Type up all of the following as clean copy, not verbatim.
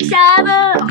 Seven.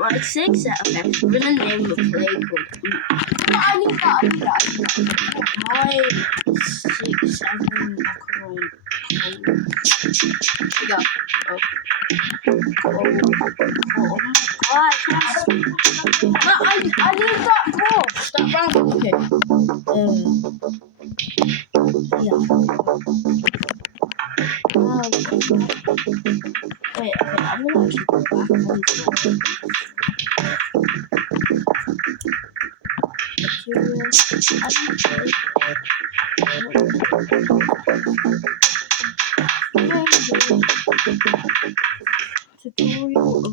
Like six. Okay, we're gonna name the play called. No, I need that. Five, 6, 7, macaron. Here we go. Oh, oh my God! No, I need that cross. That round. Okay. Yeah. Wait. Okay. I'm gonna actually go back. Tutorial of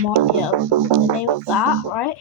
Mario. The name of that, right?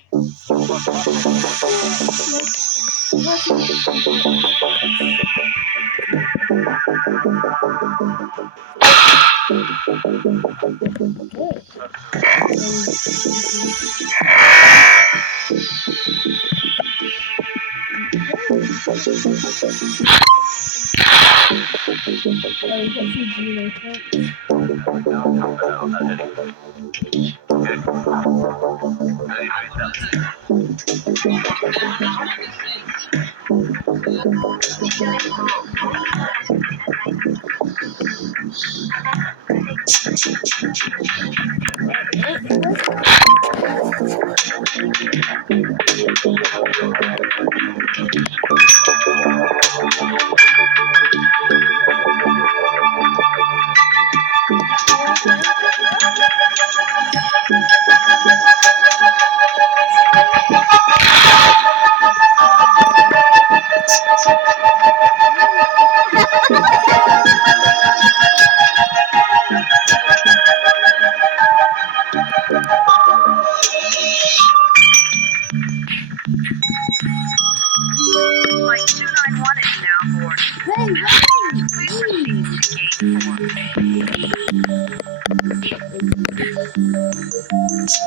Flight 291 is now board. Please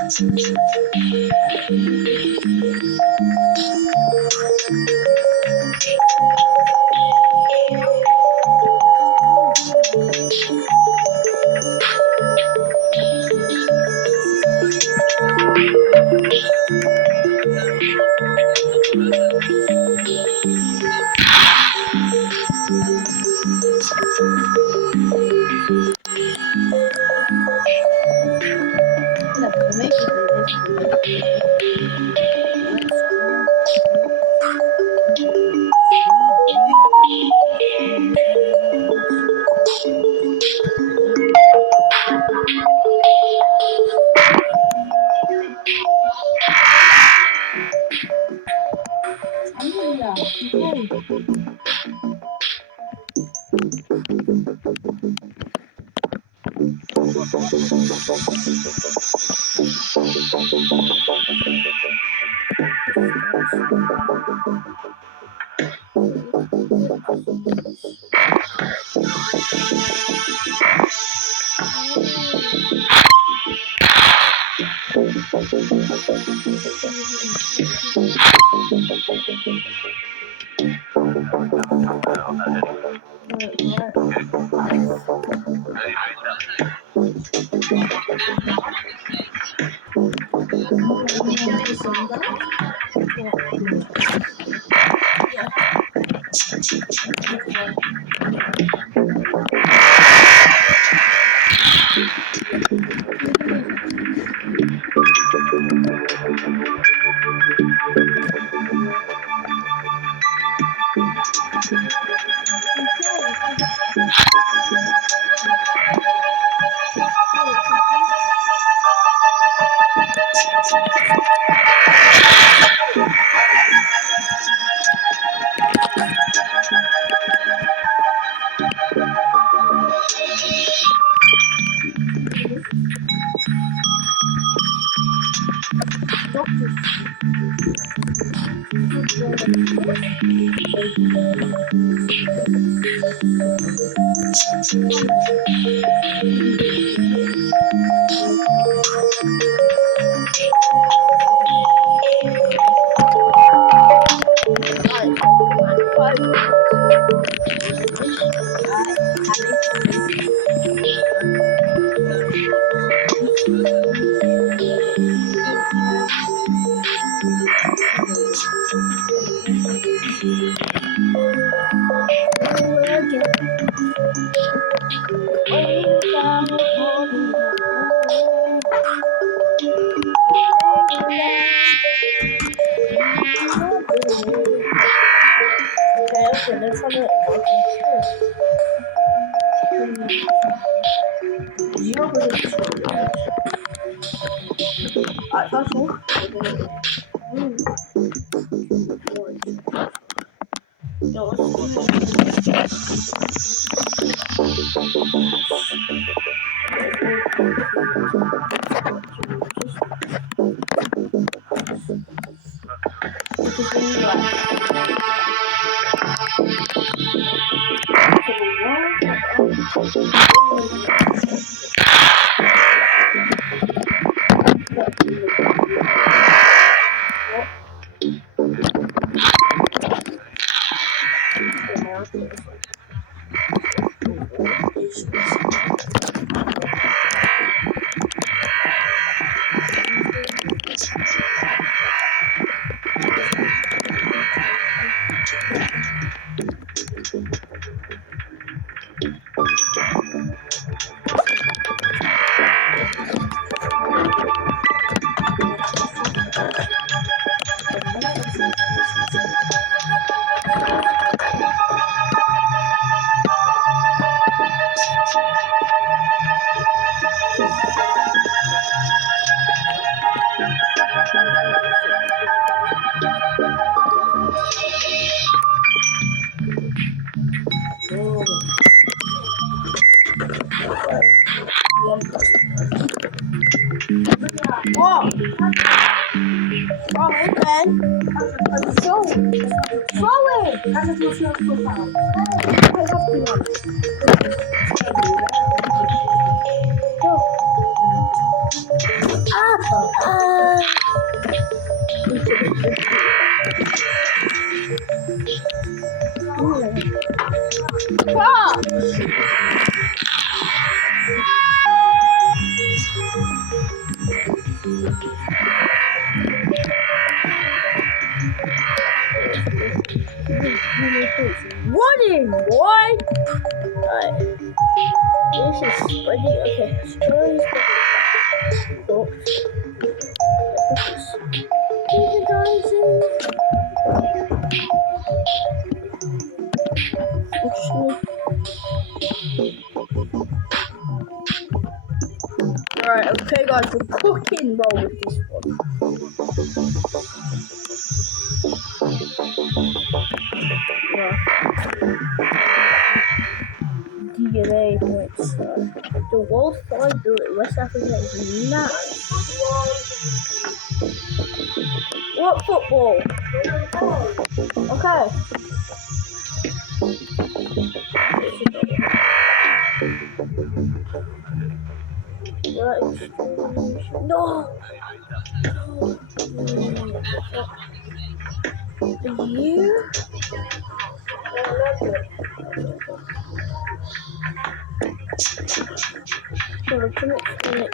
proceed to What? Oh, okay. Throw it. Throw it. Running, boy. Alright. This is spreading. Okay. Spreading. Oh. Alright, okay guys, we're cooking roll with this one. Yeah. DNA points. The World 5 billion West Africa is nice. What football? Okay. No. The year? So we can explain it.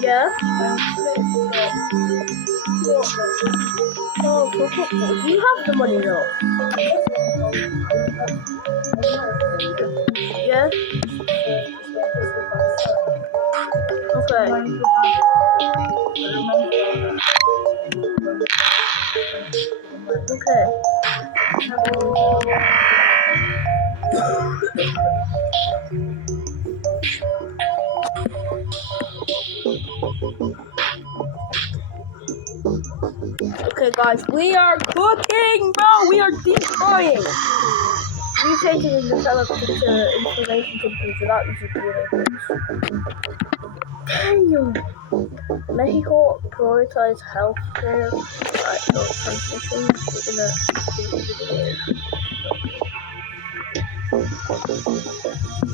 Yeah. Oh, for football. Do you have the money though? Yeah. Okay. Okay. Okay, Guys, we are cooking, bro. We are deep frying. Mutating and developed into information systems without using DNA. Damn. Mexico prioritized healthcare transmission. We're gonna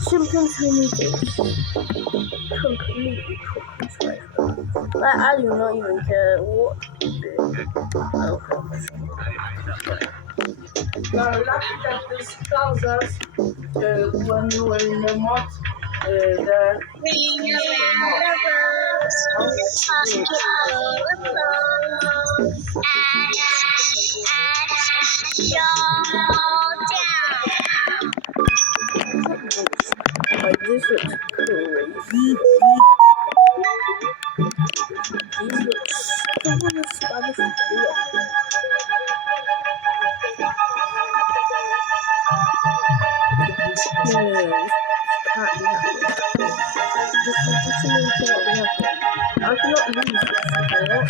symptoms we need to completely cook this way. I do not even care what. I don't care. Now, lucky that this tells us when you were in the mod, the like this looks crazy. These look so Spanish. I cannot use this. I cannot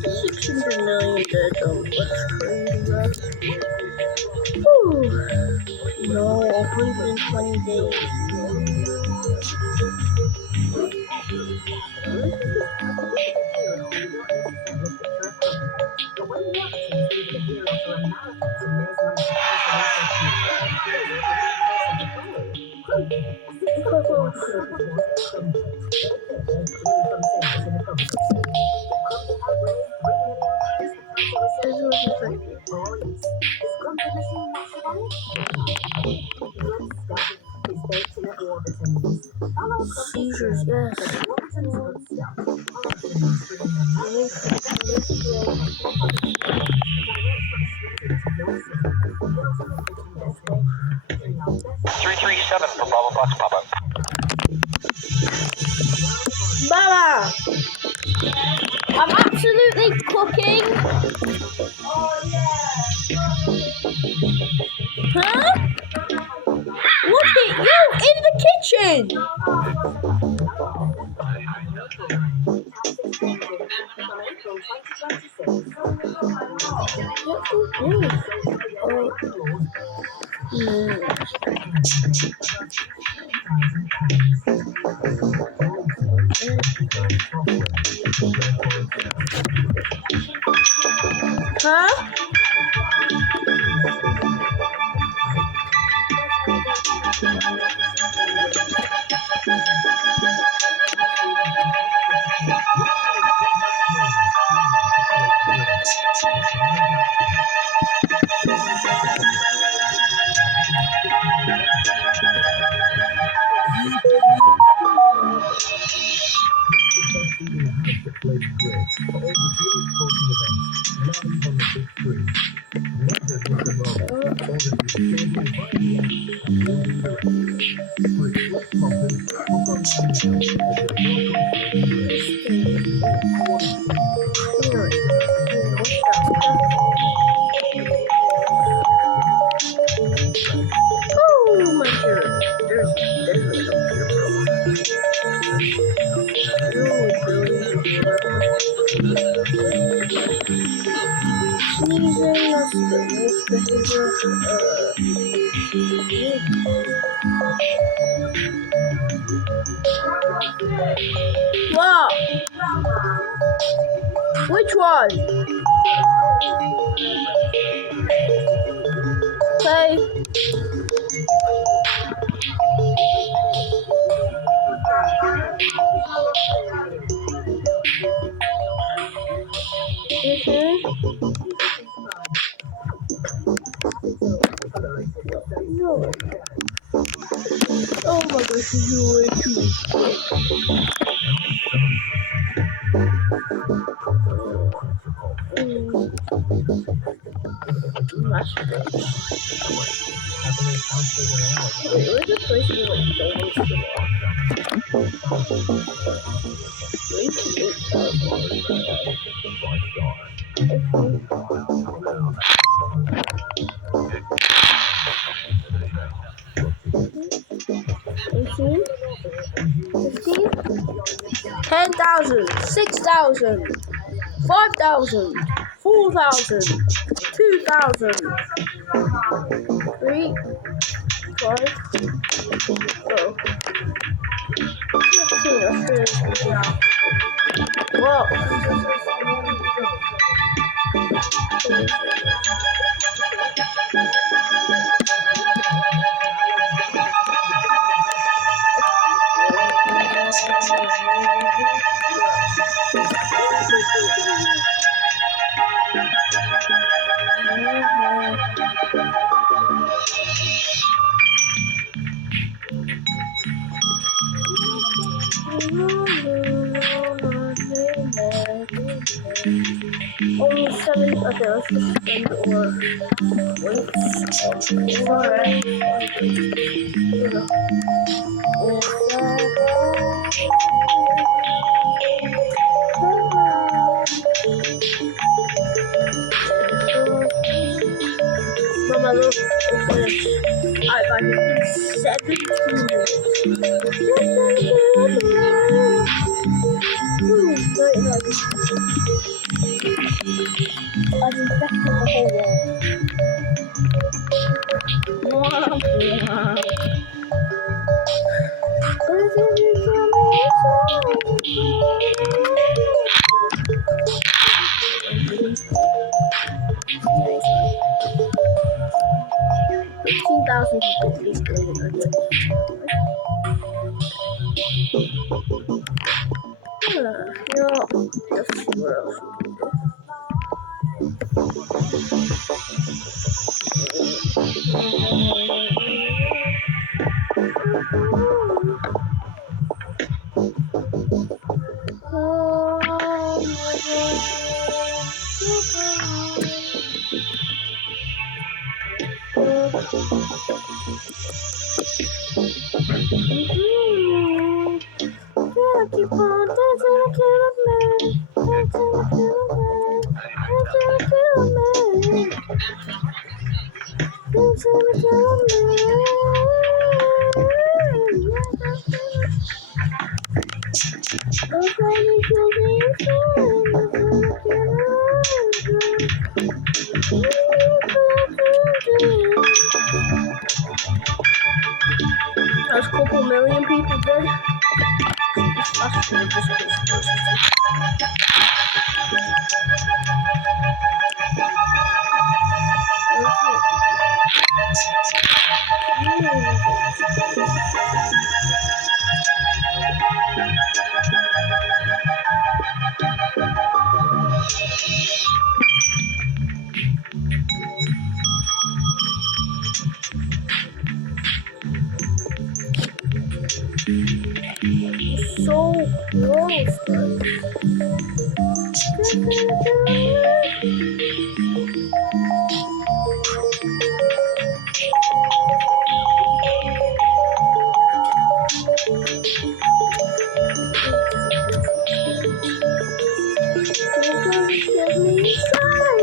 $600 million dead. That's crazy, bro. Whew. No, 120 days. Seizures, yes. For Bravo Fox Papa. Baba! I'm absolutely cooking. Huh? Look at you in the kitchen! What is this? Huh? Oh my god, there's definitely no fear, bro. Sneezing, that's the wolf behavior. What? Which one? Okay. No. Oh my gosh, you're way too. Wait, where's the place where like no one's still $18, $15, $10,000, $6,000, $5,000, $4,000, $2,000, 3, 5, oh. Whoa. Only 7. Okay, let's just spend or wait. Alright. Mama, look, Alright, guys, it's been 17 minutes. I've infected the whole world. $15,000 people please go in there. Let's see where else we can go. Keep on dancing, kill me. Dancing, kill me. Dancing, kill me. Dancing, kill me. Don't let me kill me. There's a couple million people dead. That's really just so close.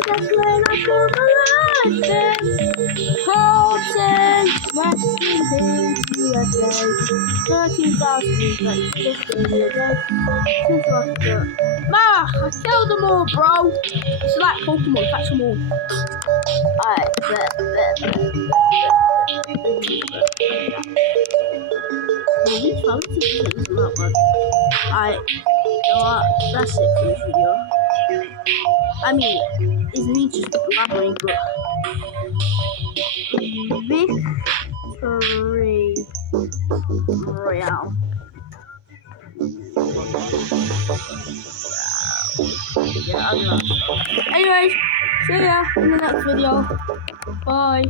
That's when I come alive then. Hopes and resting USA. 13,000 like just a day. Since last year. Mama, I killed them all, bro. It's like Pokemon, catch them all. Alright, bet. These fancy things are not bad. Alright, you know what? That's it for this video. I mean, it's me just blabbering, but Victory Royale. Yeah, I don't know. Anyways, see ya in the next video. Bye.